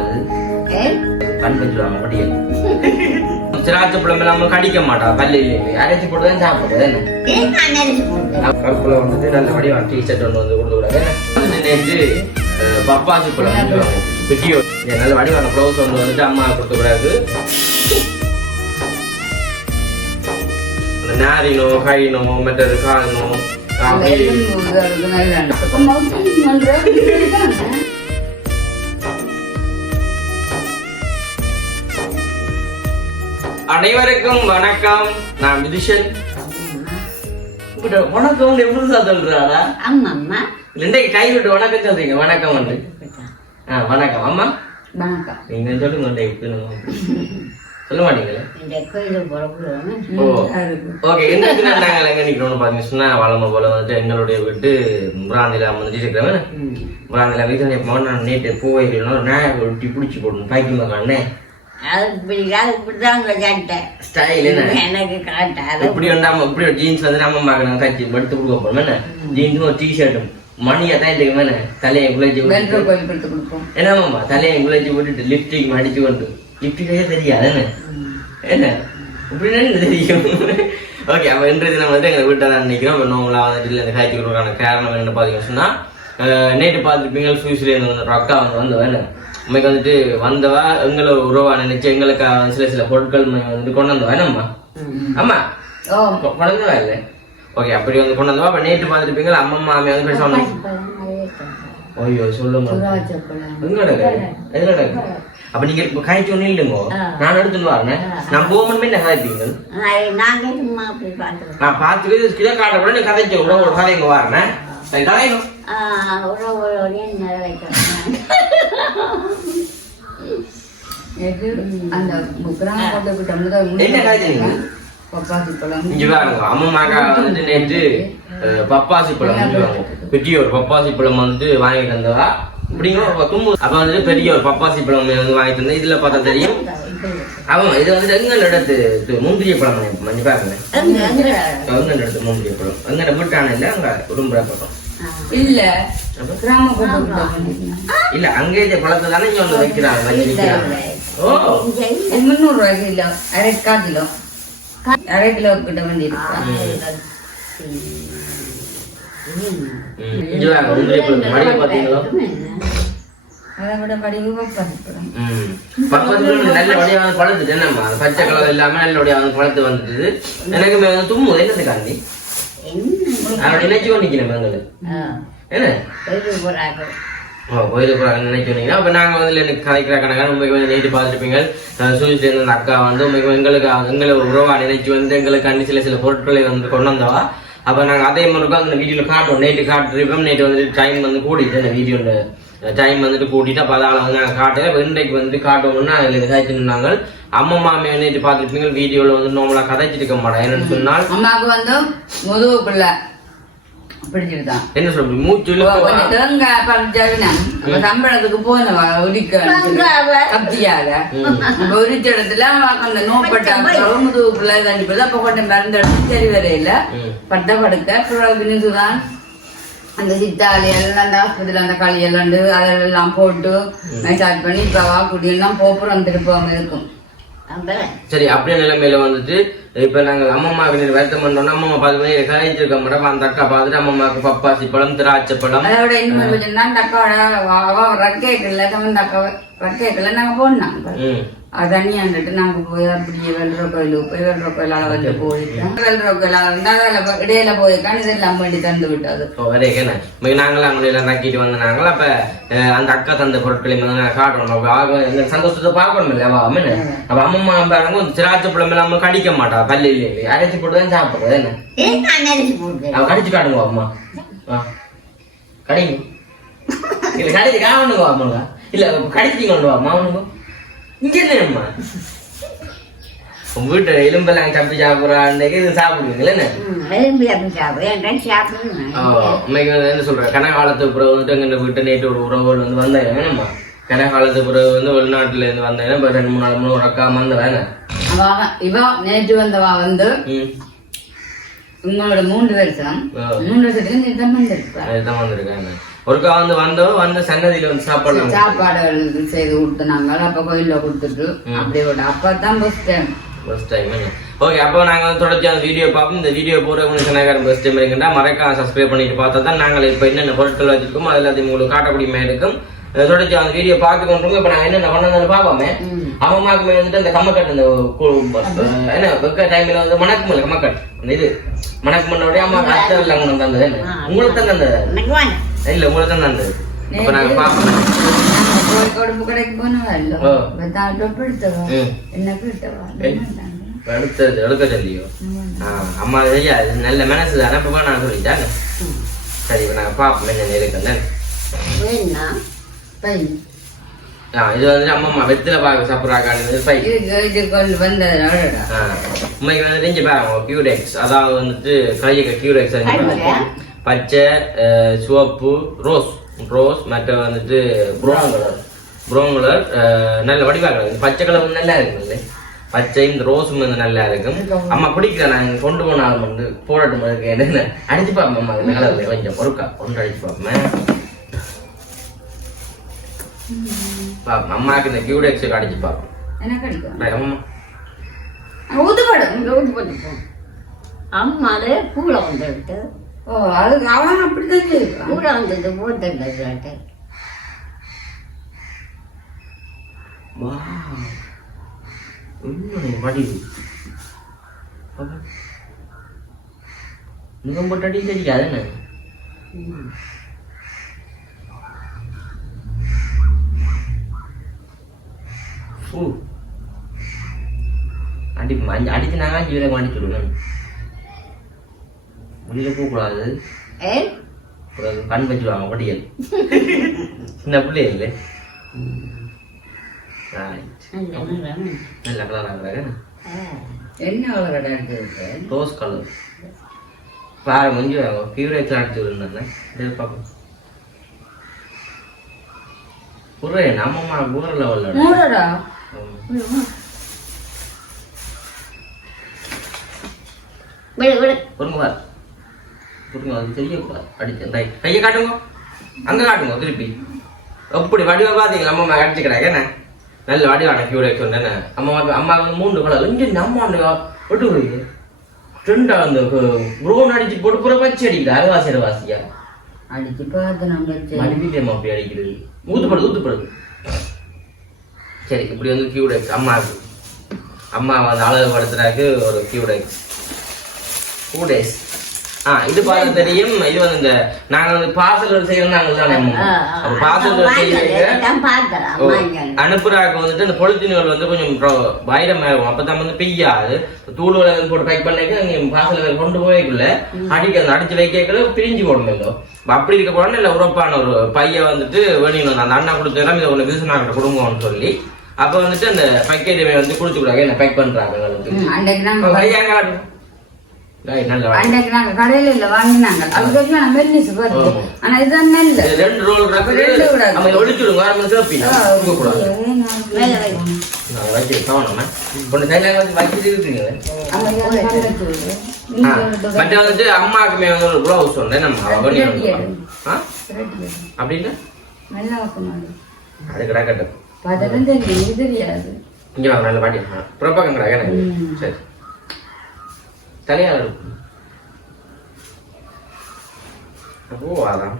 அது முடியல. திராட்சை பழம் நம்ம கடிக்க மாட்டா பல்லு அரைச்சி போட்டு தான் சாப்பிடுறது கருப்புல வந்துட்டு ஒன்று வந்து கொடுத்து நேற்று பப்பாசி பழம் சொல்லுவாங்க நல்ல வடிவான ப்ளவுஸ் ஒன்று வந்துட்டு அம்மா கொடுத்துக்கூடாது நாரினோ கைனோ மற்றது காலினோ அனைவருக்கும் வணக்கம். நான் விதுஷன் இப்படி வணக்கம் எப்படி சொல்றாடா அம்மம்மா இன்றைக்கு கை விட்டு வணக்கம் சொல்றீங்க. வணக்கம் வந்து. ஆ வணக்கம். அம்மா? வணக்கம். நீங்க சொல்லுங்க. சொல்ல மாட்டீங்களே? ஓகே. தினம் நாங்கள் எங்க நிக்கிறோம்னு பாத்தீங்கன்னா வளமை போல வந்துட்டு எங்களுடைய வீட்டு முராந்தில வந்துட்டு இருக்கிறவன். முராந்தில வீட்டு எப்போ நான் நேற்று பூவைகள்னா ஒரு நாயை ஒட்டி பிடிச்சி போடணும். பாய்க்கு மகானே அது இப்படி அது கேட்டேன் ஸ்டைல் எனக்கு இப்படி வந்தாம இப்படி ஒரு ஜீன்ஸ் வந்து நம்ம மகன் தச்சு எடுத்து கொடுக்க போறோம்? என்ன? ஜீன்ஸும் ஒரு டிஷர்ட்டும் மணியா தான் இதுக்கு மேல தலையை குளிச்சு விட்டுட்டு. என்னமாம்மா தலையை குளிச்சு விட்டுட்டு லிப்டிக் அடிச்சு கொண்டு. லிப்டிக்கே தெரியாது என்ன? என்ன? இப்படி என்ன தெரியும்? ஓகே அப்ப இன்றைய தினம் வந்து எங்க வீட்டை தான் நினைக்கிறோம் இப்போ வந்துட்டு இந்த காய்ச்சி கொடுக்குறான காரணம் என்னன்னு பாத்தீங்கன்னா சொன்னா அஹ், நேற்று பார்த்துருப்பீங்க சுவிஸ்ல இருந்து வந்து ஒரு அக்கா வந்து என்ன? உண்மைக்கு வந்துட்டு வந்தவா எங்களை உறவா நினைச்சு எங்களுக்கு சில சில பொருட்கள் வந்து கொண்டு வந்தவா. என்னம்மா? அம்மா ஓ கொ- குழந்தைவா இல்லை? ஓகே அப்படி வந்து கொண்டு வந்தவா அப்ப நேற்று பார்த்துருப்பீங்க அம்மா மாமி வந்து பேச சொன்னாங்க ஐயோ சொல்லுங்க எங்கடா எங்கடா? அப்ப நீங்க இப்ப காய்ச்சி ஒண்ணு இல்லைங்க? நான் எடுத்துட்டு வரேன். நான் போகணுமே என்ன பார்த்துருக்கோம் நான் பார்த்துட்டு கிலோ காட்ட கூட நீ கதைச்சு ஒரு கதைங்க வரேன். கதைங்க அந்த கிராம பப்பாசி பழம். இங்க பாருங்க அம்மாக்கா வந்துட்டு நேற்று அஹ், பப்பாசி பழம் சொல்லுவாங்க பெரிய ஒரு பப்பாசி பழம் வந்து வாங்கிட்டு வந்தவா? இப்படிங்கிற ஒரு தும்பு. அப்ப வந்துட்டு பெரிய ஒரு பப்பாசி பழம் வந்து வாங்கிட்டு வந்தேன். இதுல பார்த்தா தெரியும். அவன் இது வந்து எங்க எடுத்து இது முந்திரிய பழம் மஞ்சள் பாருங்க எங்க எங்க எங்க எடுத்து முந்திரிய பழம். எங்க வீட்டான இல்ல அங்க உடும்புற பக்கம் இல்ல. இல்ல அங்கே பழத்தை தானே இங்க வந்து வைக்கிறாங்க. ஓ. முந்நூறு ரூபாய் கிலோ அரை கால். கிலோ அரை கிலோ கிட்ட வேண்டி பாத்தீங்களா அதை விட இருந்து நல்ல வடிவான என்னம்மா? பச்சை கலர் இல்லாம நல்ல வடிவான பழுத்து வந்துட்டு எனக்கு மே- வந்து தும்மு என்னது காந்தி நினைச்சு நிக்கிறேன் எங்களுக்கு ஆ, என்ன கோயிலுக்கு வந்தீங்கன்னா அப்ப நாங்க வந்து எனக்கு கதைக்கிற கணக்கான உண்மைக்கு வந்து நேற்று பார்த்துருப்பீங்க சுழிச்சு இருந்த அக்கா வந்து உண்மைக்கு எங்களுக்கு எங்களை ஒரு உறவா நினைச்சு வந்து எங்களுக்கு அன்னி சில சில பொருட்களை வந்து கொண்டு வந்தவா அப்ப நாங்க அதே மாதிரி அந்த வீடியோல காட்டுவோம் நேற்று காட்டிருப்போம் நேற்று வந்து டைம் வந்து கூடிட்டு அந்த வீடியோல டைம் வந்துட்டு கூட்டிட்டு அப்ப அதால வந்து நாங்க காட்டல. இன்றைக்கு வந்து காட்டுவோம்னா அதுல கதைச்சுனாங்க அம்மா மாமியை நேற்று பார்த்துருப்பீங்க வீடியோல வந்து நார்மலா கதைச்சிட்டு இருக்க மாட்டேன் என்னன்னு சொன்னால் அம்மாவுக்கு வந்து முதுகுக்குள்ள பிடிச்சிருதான். என்ன சொல்றது மூச்சு? தேங்காய் பறிச்சாவினா சம்பளத்துக்கு போனவா கப்தியாக அப்ப மருந்து எடுத்து சரி வரையில. பட்ட படுக்க அந்த சித்தாளி எல்லாம் அந்த ஆஸ்பத்திரியில் அந்த களி எல்லாம் அதெல்லாம் போட்டு ஸ்டார்ட் பண்ணி இப்ப வா குடியெல்லாம் போப்புறம் திருப்பாம இருக்கும். சரி அப்படியே நிலைமையில வந்துட்டு இப்ப நாங்க அம்மாவுக்கு வருத்தம் பண்ணோம்னா அம்மா பார்த்து கழிச்சிருக்க மாட்டோம். அந்த அக்கா பார்த்துட்டு அம்மாவுக்கு பப்பாசி பழம் திராட்சை பழம். அதை விட இன்னும் கொஞ்சம் அந்த அக்காவோட ரக்கேக்கல தமிழ் அக்கா ரக்கேக்கல நாங்க போனாங்க ம் அது தண்ணியாண்டுட்டு நாங்க போய் அப்படியே வெள்ளர கோயிலுக்கு போய் வெள்ளர கோயிலால வந்து போயிட்டோம் வெள்ளர வந்து அதில் இடையில போயிருக்கான்னு இதெல்லாம் வேண்டி தந்து விட்டது ஓ அதே என்ன? நாங்களும் அங்கே எல்லாம் நக்கிட்டு வந்து நாங்கள் அப்ப அஹ், அந்த அக்கா தந்த பொருட்களையும் நாங்கள் காட்டுறோம் அப்ப ஆக சந்தோஷத்தை பார்க்கணும் இல்லையா? அவ அம்மன் அப்ப அம்மா பாருங்க திராட்சை பழம் இல்லாம கடிக்க மாட்டா பல்லு இல்லையே அரைச்சி போட்டு தான் சாப்பிடுறது என்ன? கடிச்சு காட்டுங்க அம்மா. கடிங்க. இல்ல கடிச்சு காவணுங்க அம்மாங்க இல்ல கடிச்சிட்டு கொண்டு வாமா அவனுங்க இங்க இல்லையம்மா உங்க வீட்டு எலும்பெல்லாம் தப்பி சாப்பிட்றான்னைக்கு இது சாப்பிடுவீங்களா இன்னைக்கு வந்து என்ன சொல்றேன் கனகாலத்துக்கு பிறகு வந்துட்டு எங்க வீட்டு நேற்று ஒரு உறவுகள் வந்து வந்தாங்க வேணுமா கனகாலத்துக்கு பிறகு வந்து வெளிநாட்டுல இருந்து வந்தாங்க இப்ப ரெண்டு மூணு நாள் மூணு ஒரு அக்கா வந்த வேணாம் அவ இவ நேற்று வந்தவா வந்து உங்களோட மூன்று வருஷம். மூன்று வருஷத்துக்கு நீ தான் வந்திருக்காங்க ஒருக்கா வந்து வந்தோம் வந்து சன்னதியில வந்து சாப்பாடு சாப்பாடுகள் செய்து கொடுத்தாங்க அப்ப கோயில்ல கொடுத்துட்டு ம். அப்படியே விட அப்பதான் bus time first time okay அப்போ நாங்கள் வந்து தொடர்ச்சி அந்த வீடியோ பார்ப்போம். இந்த வீடியோ போகிற உங்களுக்கு ஃபர்ஸ்ட் டைம் இருக்குன்னா மறக்காம சப்ஸ்கிரைப் பண்ணிட்டு பார்த்தா தான் நாங்கள் இப்போ என்னென்ன பொருட்கள் வச்சிருக்கோம் அது எல்லாத்தையும் உங்களுக்கு காட்டக்கூடிய இருக்கும். தொடர்ச்சி அந்த வீடியோ பார்த்து கொண்டு இப்போ நாங்கள் என்னென்ன பண்ணணும்னு பார்ப்போமே. அம்மாவுக்கு மேலே வந்துட்டு அந்த கம்மக்கட்டு இந்த என்ன வெக்க டைமில் வந்து மணக்கும் இல்லை கம்மக்கட்டு. அந்த இது மணக்கு பண்ணோடய அம்மா அத்தை என்ன? உங்களுக்கு தந்தது. எனக்கு வேணும் இல்லை உங்களுக்கு தான் தந்தது அப்போ. என்ன. அடுத்தது எடுக்க சொல்லியோ ஆ, அம்மா ஐயா நல்ல மனசு அனுப்பமா நான் சொல்லிட்டாங்க சரி இப்போ நாங்கள் பார்ப்போம் என்ன இது வந்து அம்மா அம்மா வெத்தில பாக்க சாப்பிட்றாங்க உண்மைக்கு வந்து தெரிஞ்சு பாருங்க கியூடெக்ஸ் அதாவது வந்துட்டு கையக கியூடெக்ஸ். பச்சை சிவப்பு ரோஸ். ரோஸ் மற்ற வந்துட்டு ப்ரௌன் கலர் ப்ரௌன் கலர் நல்ல வடிவாக இந்த பச்சை கலர் நல்லா இருக்குல்ல பச்சை இந்த ரோஸும் வந்து நல்லா இருக்கும். அம்மா பிடிக்கல நாங்க கொண்டு போனாலும் வந்து இருக்கு என்ன? அடிச்சு பார்ப்போம் அம்மா இந்த கலர்ல கொஞ்சம் பொறுக்கா. கொண்டு அடிச்சு பார்ப்போம் பாப்போம் அம்மாக்கு இந்த கியூடெக்ஸுக்கு அடிச்சு பார்ப்போம் அம்மா ஊதுபடும் இங்க ஊட்டி போட்டு போ அம்மாலே பூளை வந்து விட்டு ஓ அது அவன் அப்படித்தான் செய்வான் பூளை வந்தது போட்டு Wow. உண்மை வடிவு போட்டு அடி தெரியாது என்ன? அடி மஞ்ச அடிச்சு நாங்க அஞ்சு விலை ஏ? அப்புறம் கண் வச்சுருவாங்க படியல் சின்ன பிள்ளை இல்லை. நல்ல கலர் ஆகுறாங்க என்ன கடை எடுத்து ரோஸ் கலர் பாரு மஞ்சு பியூரேக்ஸ் அடிச்சு விழுந்தேன் இது பார்ப்போம். புரிய நம்மம்மா ஊர லெவலில் விடு விடு. பொறுங்க பொறுங்க அது தெரியக்கூடாது அடிச்சு ரைட் கையை காட்டுங்க. அங்கே காட்டுங்க திருப்பி. எப்படி வடிவா பார்த்தீங்களா? அம்மா அடிச்சுக்கிறாங்க என்ன? நல்ல வடிவான பியூரேக்ஸ் ஒன்று அம்மாவுக்கு அம்மாவுக்கு வந்து மூன்று கலர் இங்கே நம்ம விட்டு போய் ரெண்டா அந்த ப்ரோன் அடிச்சு போட்டு பூரா வச்சு அடிக்குது. அரைவாசி அரைவாசியா அடிச்சு பார்த்து நம்ம மடிப்பீட்டேம்மா அப்படி அடிக்கிறது ஊத்துப்படுது ஊத்துப்படுது. சரி இப்படி வந்து கியூடெக்ஸ் அம்மாவுக்கு அம்மா வந்து அழகுபடுத்துறாக்கு ஒரு கியூடெக்ஸ் கூடேஸ் ஆ இது பார்த்து தெரியும். இது வந்து இந்த நாங்க வந்து பார்சல்கள் செய்யணும் நாங்கள் தானே வந்துட்டு அந்த பொலித்தீன்கள் வந்து கொஞ்சம் வைரம் ஆகும் அப்பதான் வந்து பெய்யாது. தூள் உலகம் போட்டு பேக் பண்ணிட்டு அங்க பாசல கொண்டு போய்க்குள்ள அடிக்க அந்த அடிச்சு வைக்கல பிரிஞ்சு போடணும் அப்படி இருக்க போனா இல்ல உறப்பான ஒரு பைய வந்துட்டு வேணும் அந்த அண்ணா கொடுத்தா இதை ஒண்ணு விசுனாக்கிட்ட கொடுங்கன்னு சொல்லி அப்ப வந்துட்டு அந்த பக்கெட்டுமே வந்து கொடுத்து விடாங்க என்ன பேக் பண்றாங்க அன்றைக்கு நாங்க கடையில இல்ல வாங்கினாங்க. அது தெரியும் நான் மெல்லிசு வருது. ஆனா இதுதான் நெல் ரெண்டு ரோல் ரெண்டு. நம்ம ஒழிச்சுடுங்க ஆரம்பி சேப்பி கொடுக்க கூடாது. மேல வை. நான் வச்சு கவனமா. கொண்டு சைனாக வந்து வச்சுட்டு இருக்கீங்களே ஆ, மற்ற வந்துட்டு அம்மாக்குமே வந்து ஒரு ப்ளவுஸ் ஒன்று நம்ம அப்படின்னா நல்லா அது. கிடக்கட்டும் இது தெரியாது இங்க வாங்க நல்ல பாட்டி. புறப்பக்கம் கிடக்க. சரி. தலையால இருக்கும் ஓ அதான்.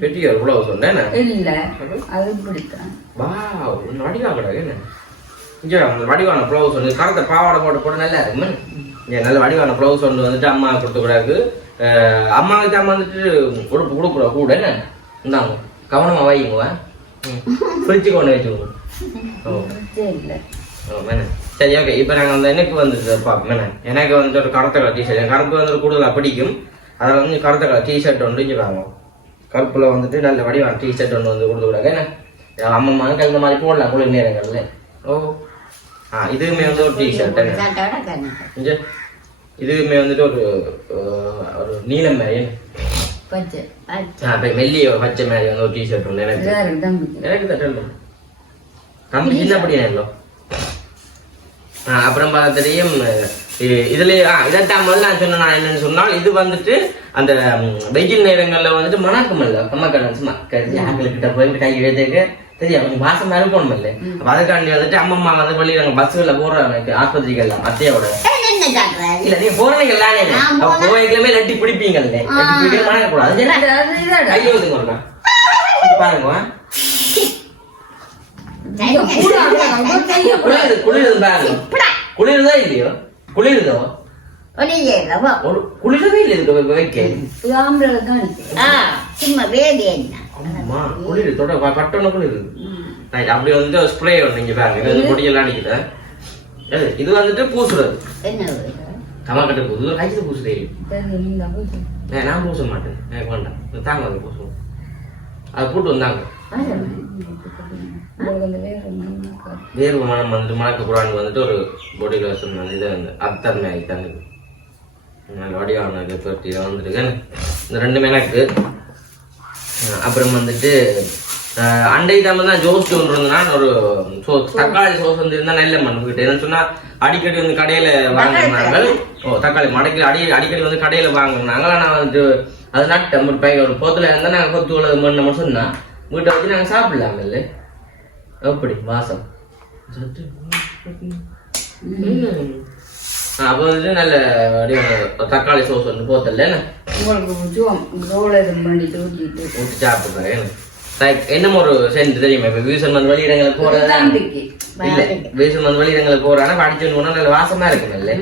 பெட்டி ஒரு ப்ளவுஸ் ஒன்று என்ன? இல்ல அது பிடித்தான் வா ஒன்று வடிவா கிடக்கு என்ன? இங்கே அந்த வடிவான ப்ளவுஸ் ஒன்று கரத்தை பாவாடை போட்டு போட்டு நல்லா இருக்குமே இங்கே நல்ல வடிவான ப்ளவுஸ் ஒன்று வந்துட்டு அம்மா கொடுத்து கூடாது அம்மாவுக்கு அம்மா வந்துட்டு உடுப்பு கொடுக்குற கூட என்ன? இந்தாங்க கவனமாக வைங்க ஃப்ரிட்ஜுக்கு ஒன்று வச்சுக்கோங்க ஓ ஓ மேனே சரி ஓகே இப்போ நாங்கள் வந்து எனக்கு வந்துட்டு பார்ப்போம் மேனே எனக்கு வந்து ஒரு கருத்த கலர் டிஷர்ட் கருப்பு வந்து கூடுதலாக பிடிக்கும். அதில் வந்து கருத்த கலர் டிஷர்ட் ஒன்று இஞ்சுக்காங்க கருப்பில் வந்துட்டு நல்ல வடிவான டிஷர்ட் ஒன்று வந்து கொடுத்து விடாங்க என்ன? அம்மா கலந்த மாதிரி போடலாம் குளிர் நேரங்கள்ல. ஓ. ஆ இதுவுமே வந்து ஒரு டிஷர்ட் என்ன? இங்க. இதுவுமே வந்துட்டு ஒரு ஒரு நீலம் மாதிரி. என்ன? மெல்லிய பச்சை மாதிரி வந்து ஒரு டிஷர்ட் ஒன்று எனக்கு. எனக்கு தட்டல தம்பி சின்னப்படி இல்லை ஆ அப்புறம் பார்த்தா தெரியும் இ- இதுல இதைத்தான் முதல்ல நான் சொன்னேன் நான் என்னன்னு சொன்னால் இது வந்துட்டு அந்த வெயில் நேரங்கள்ல வந்துட்டு மணக்கும் இல்ல கம்மக்கடன் சும்மா போய் கை வைத்தேக்க தெரியும் கொஞ்சம் வாசமா இருக்கணும் இல்ல அப்ப அதுக்காண்டி வந்துட்டு அம்மம்மா வந்து வெளியே நாங்க பஸ்ஸுல போடுறாங்க ஆஸ்பத்திரிக்கு எல்லாம் அத்தையோட. இல்ல நீங்க போறீங்க போனா- போய்க்குமே லட்டி பிடிப்பீங்கல்ல லட்டி பிடிக்கிற மணக்க கூடாது. இது பாருங்க. குளிருது குளிருது பாருங்க குளிருதா இல்லையோ குளிருதோ குளிரவே இல்லை வைக்க சும்மா வேடி அம்மா குளிரு தொட ப- பட்டோன்னு குளிருது ரைட் அப்படி வந்துட்டு ஸ்ப்ரே ஒன்று இங்க பாருங்க இது வந்து அடிக்குது எது? இது வந்துட்டு பூசுறது என்ன கமக்கட்டு பூசு இது கைக்கு பூசு தெரியும் நான் பூச மாட்டேன் எனக்கு வேண்டாம் இது தாங்க வந்து பூசுவோம் அது போட்டு வந்தாங்க வேறு மனம் வந்துட்டு மணக்க குரான் வந்துட்டு ஒரு பொடி லோஷன் வந்து இதை வந்து அத்தன்மை ஆகிட்டாங்க. நல்ல வடிவானது தொட்டி வந்துருக்கேன். இந்த ரெண்டுமே எனக்கு. அப்புறம் வந்துட்டு அண்டை தாம தான் ஜோஸ் ஒன்று இருந்ததுன்னா ஒரு சோ தக்காளி சோஸ் வந்து இருந்தா நல்ல மண் என்னன்னு சொன்னா அடிக்கடி வந்து கடையில வாங்கினாங்க ஓ தக்காளி மடக்கி அடி அடிக்கடி வந்து கடையில வாங்கினாங்க. நான் வந்துட்டு அது நட்டேன் ஒரு பையன் ஒரு போத்துல இருந்தா நாங்க கொத்து உள்ளது மண்ணு மட்டும் சொன்னா வீட்டை வச்சு நாங்க சாப்பிடலாம் இல்லை எப்படி வாசம் ஆ, அப்போ வந்துட்டு நல்ல தக்காளி சோஸ் ஒன்று போத்தல ஊற்றி சாப்பிடுறேன் என்னமோ ஒரு சென்ட் தெரியுமா இப்போ வீசன் வந்து வெளியிடங்களுக்கு போறது இல்ல வீசன் வந்து வெளியிடங்களுக்கு போறானா படிச்சு போனா நல்ல வாசமா இருக்கும் இல்ல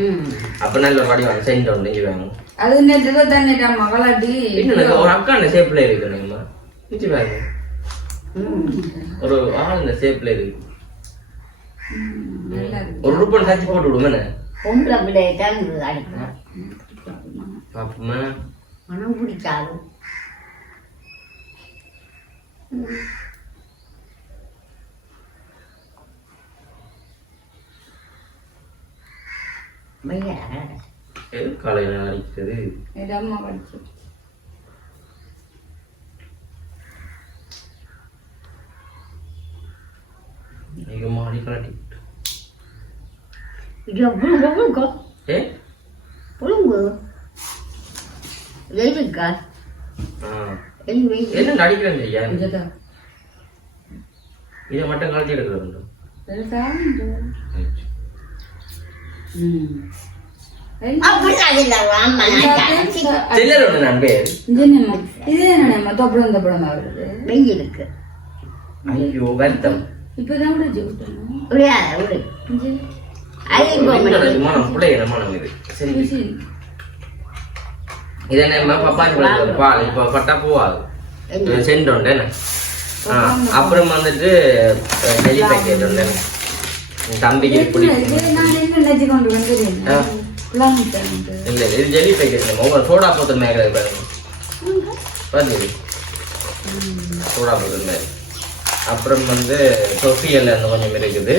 அப்ப நல்ல ஒரு வடிவான சென்ட் ஒன்று இங்கே வேணும் அது நேற்று தண்ணி மகளாட்டி இன்னும் ஒரு அக்கான ஷேப்ல இருக்கு நம்ம பாருங்க ஒரு ஆள் இந்த ஷேப்ல இருக்கு. ஒரு ரூபாய் தச்சு போட்டு விடுமே பொம்பளை பிள்ளை தான் அடிக்கலாம் பாப்போமா மனம் எது காலையில அடிக்கிறது? ඒක මාරි කරටි. ඉතින් පුළුවන් පුළුවන්කෝ. ඒ? පුළුවන්. ලේවි ගා. ஆ. எனிவே என்ன நடிக்கிறேன் ஐயா. இதுதான். இதை மட்டும் கலட்டி எடுக்கிறது. இதுதான். ம். இது என்ன தொப்படம் தொப்படம் ஆகுது வெயில் இருக்கு ஐயோ வருத்தம் இப்பதான் கூட விடு இது. என்ன பால். இப்போ பட்டா போவாது. செண்டு உண்டு என்ன? ஆ, அப்புறம் வந்துட்டு டெலி பேக்கெட் உண்டு தம்பிக்கு இல்ல இது ஜெலி பேக்கெட் ஒவ்வொரு சோடா போத்தல் மேலே பாருங்க. பாருங்க சோடா போத்தல் மேலே அப்புறம் வந்து சொஃபியல் அந்த கொஞ்சம் இருக்குது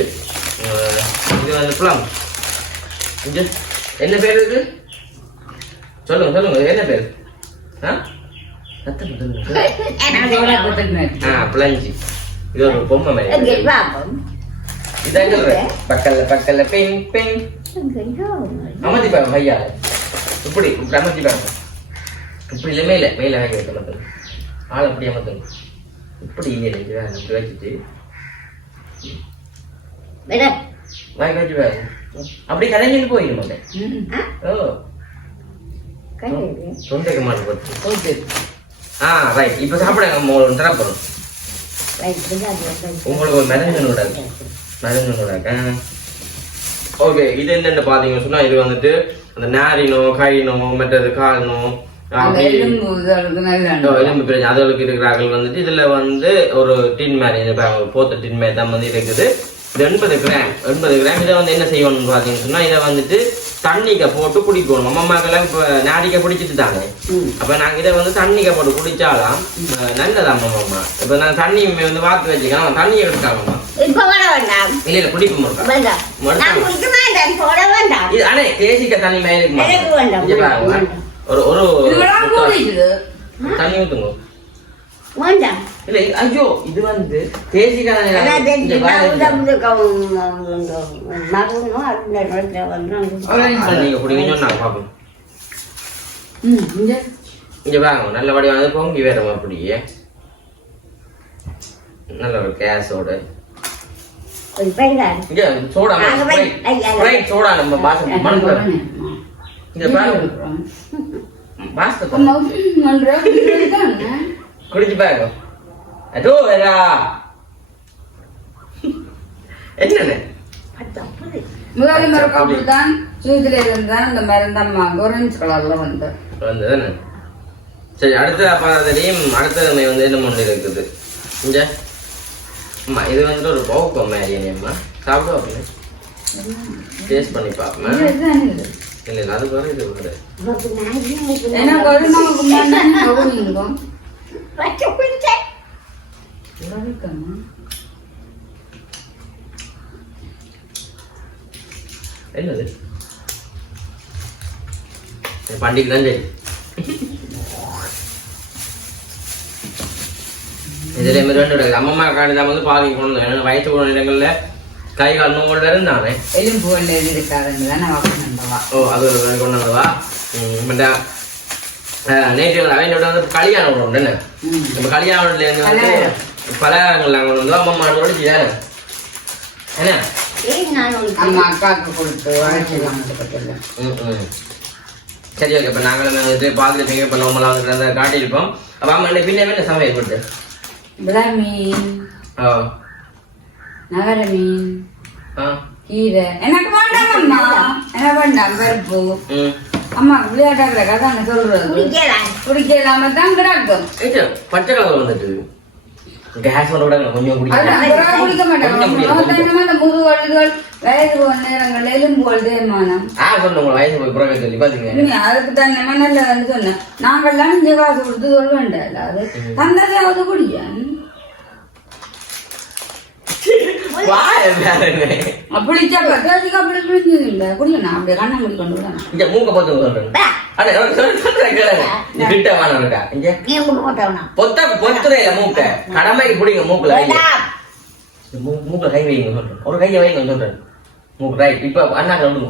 இது வந்து ப்ளம் இது என்ன பேர் இது? சொல்லுங்க சொல்லுங்க என்ன பேர்? ஆ? பிளஞ்சி. இது ஒரு பொம்மை மாதிரி இதாங்க பக்கல்ல பக்கல்ல பெங் பெங் அமர்த்தி பாருங்க ஐயா இப்படி பாருங்க. இப்படி இல்லை மேல மேல வாங்கி வைக்க மாட்டோம். ஆள் அப்படி அமர்த்தணும் இப்படி வேணும் இப்படி வச்சுட்டு. வாங்கி வச்சு அப்படி கலைஞர் ஓ. தொண்டைக்கு மாட்டு போட்டு ஆ ரைட் இப்போ சாப்பிடுங்க உங்களுக்கு தரப்போம். உங்களுக்கு ஒரு மருந்து மருந்து ஓகே இது என்னென்னு பார்த்தீங்கன்னு சொன்னா இது வந்துட்டு அந்த நாரினோ கைனோ மற்றது கால்னோ அதுகளுக்கு இருக்கிறார்கள் வந்துட்டு இதுல வந்து ஒரு டின் மாதிரி போத்த டின் மாதிரி தான் வந்து இருக்குது. இது எண்பது கிராம் எண்பது கிராம் இதை வந்து என்ன செய்யணும்னு பார்த்தீங்கன்னு சொன்னா இதை வந்துட்டு தண்ணிக்க போட்டு குடிக்கணும். அம்மாக்கெல்லாம் இப்போ நாடிக்க பிடிச்சிட்டு தானே. அப்ப நாங்க இதை வந்து தண்ணிக்க போட்டு குடிச்சாலாம் அஹ், நல்லதாம் அம்மா? இப்ப நான் தண்ணி வந்து வாத்து வச்சுக்கலாம் தண்ணி எடுத்துக்காங்கம்மா இல்ல இல்ல அண்ணே தேசிக்க தண்ணி மேல ஒரு ஒரு தண்ணி ஊத்துங்க. வேண்டாம் இல்ல ஐயோ இது வந்து இங்க வாங்க நல்லபடி வந்து பொங்கி வேற அப்படியே. நல்ல ஒரு கேஸோட சோடா சோடா நம்ம பாசம். இங்க பாருங்க இதுதானே? குடிச்சு பாருங்க அதோ வேறா என்னன்னு முதல் மரம் அப்படித்தான் சூதுல இருந்தான் இந்த மருந்தம்மா ஆரஞ்சு கலர்ல வந்து. வந்ததுன்னு. சரி அடுத்த பாதத்தையும் அடுத்த நம்ம வந்து என்ன ஒன்று இருக்குது இங்க. அம்மா இது வந்துட்டு ஒரு பவுக்கம் மாதிரி அம்மா சாப்பிடுவோம் அப்படின்னு டேஸ்ட் பண்ணி பார்ப்போம் இதுதான் இது. இல்ல இல்ல அது பாரு இது பாரு ஏனா கொரோனா கும்மானா அவன் இருக்கும் வச்சு குஞ்சே என்னது? பண்டிகை வயசு போன கை கால் நோவோட எலும்பு கொண்டு ஓ அது கொண்டு வந்தவா? மட்டா நேற்று அவன்கிட்ட வந்து கல்யாணம் உண்டு என்ன? நம்ம கல்யாணத்துலேருந்து வந்து பலகாரங்கள் நாங்கள் வந்து அம்மா மாட்டோட செய்யாரு அக்காவுக்கு கொடுத்து சரி ஓகே. இப்போ நாங்கள் வந்துட்டு பார்த்துட்டு இப்போ நம்மளாக வந்துட்டு அந்த காட்டியிருப்போம். அப்போ அம்மா பின்னே என்ன சமையல் கொடுத்து? விளா மீன் ஓ நகர மீன் ஆ. கீரை. எனக்கு வேண்டாம் அம்மா. எனக்கு வேண்டாம் பருப்பு. அம்மா விளையாட்டாக்குற கதை நான் சொல்றது குடிக்கலாம தான் கிடக்கும் பச்சை கலர் வந்துட்டு கேஸ் விட கொஞ்சம் குடிக்க பிறகு குடிக்க மாட்டேன். கொஞ்சம் குடிக்க, கொஞ்சம். என்னமோ அந்த முது வழுதுகள் வயது போன நேரங்கள் எலும்புகள் தேய்மானம் ஆ சொன்ன உங்களை வயசு போய் புறக்க சொல்லி பார்த்தீங்க நீ அதுக்கு தான் நம்ம நல்ல வந்து சொன்னேன் நாங்கள்லாம் இங்க காசு கொடுத்து சொல்ல வேண்டாம் அது தந்ததையாவது குடியா? வாய மூக்குல கை வைங்க சொல்றேன். ஒரு கையை வைங்க சொல்றேன். ரைட் இப்ப அண்ணா விடுங்க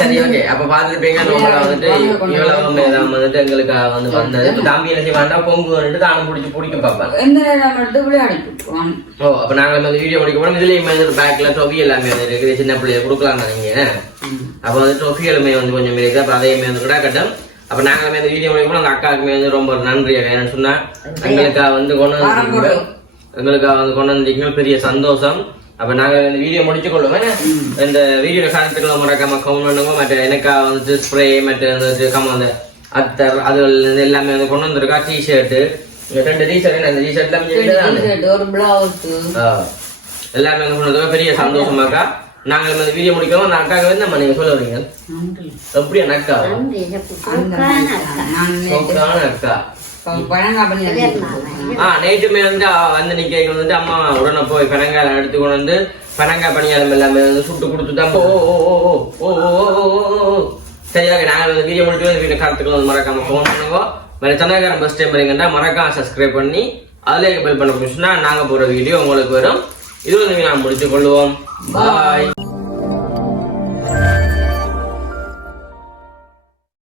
சரி ஓகே அப்ப பாத்துருப்பீங்க நம்மள வந்துட்டு இவ்வளவு வந்துட்டு எங்களுக்கு வந்து வந்தது. இப்ப தம்பி என்ன செய்ய வேண்டாம் பொங்கு வந்துட்டு தானம் பிடிச்சி பிடிக்க பார்ப்பேன் எந்த நேரம் மட்டும் விளையாடிட்டு ஓ அப்ப நாங்க வந்து வீடியோ முடிக்க போனோம் இதுலயும் வந்து பேக்ல ட்ரோஃபி எல்லாமே வந்து இருக்குது. சின்ன பிள்ளைய கொடுக்கலாம் நீங்க அப்ப வந்து ட்ரோஃபி எல்லாமே வந்து கொஞ்சம் இருக்குது. அப்ப அதையுமே வந்து கூட கட்டும் அப்ப நாங்களுமே இந்த வீடியோ முடிக்கும் அந்த அக்காவுக்குமே வந்து ரொம்ப நன்றி என்னன்னு சொன்னா எங்களுக்கா வந்து கொண்டு வந்திருக்கீங்க. எங்களுக்கா வந்து கொண்டு வந்திருக்கீங்க. பெரிய சந்தோஷம். அப்ப நாங்க இந்த வீடியோ முடிச்சு கொள்ளுவோம் இந்த வீடியோ காரணத்துக்குள்ள மறக்காம கவுண்ட் பண்ணுங்க மற்ற எனக்கா வந்துட்டு ஸ்ப்ரே மற்ற வந்துட்டு கம்ம அந்த அத்தர் அதுல இருந்து எல்லாமே வந்து கொண்டு வந்திருக்கா டிஷர்ட் ரெண்டு டிஷர்ட் அந்த டிஷர்ட்ல T-shirt, ஒரு பிளவுஸ் ஆ. எல்லாமே வந்து கொண்டு பெரிய சந்தோஷமாக்கா நாங்க இந்த வீடியோ முடிக்கிறோம். அந்த அக்காவுக்கு வந்து நம்ம நீங்க சொல்ல வரீங்க. எப்படி அக்கா அக்கா. நைட்டுமே வந்து அந்த நிக்கைக்கு அம்மா உடனே போய் பனங்காய் எடுத்து கொண்டு வந்து பனங்காய் பணியாரம் எல்லாமே வந்து சுட்டு கொடுத்துட்டாங்க ஓ ஓ ஓ ஓ ஓ சரி ஓகே நாங்கள் வந்து வீடியோ முடிச்சு வந்து வீடியோ காலத்துக்கு வந்து மறக்காம ஃபோன் பண்ணுவோம் வேறு சென்னைக்காரன் டைம் வரீங்கன்னா மறக்காம சப்ஸ்கிரைப் பண்ணி அதில் பண்ண முடிச்சுன்னா நாங்கள் போகிற வீடியோ உங்களுக்கு வரும் இது வந்து நான் முடித்து கொள்வோம் பாய்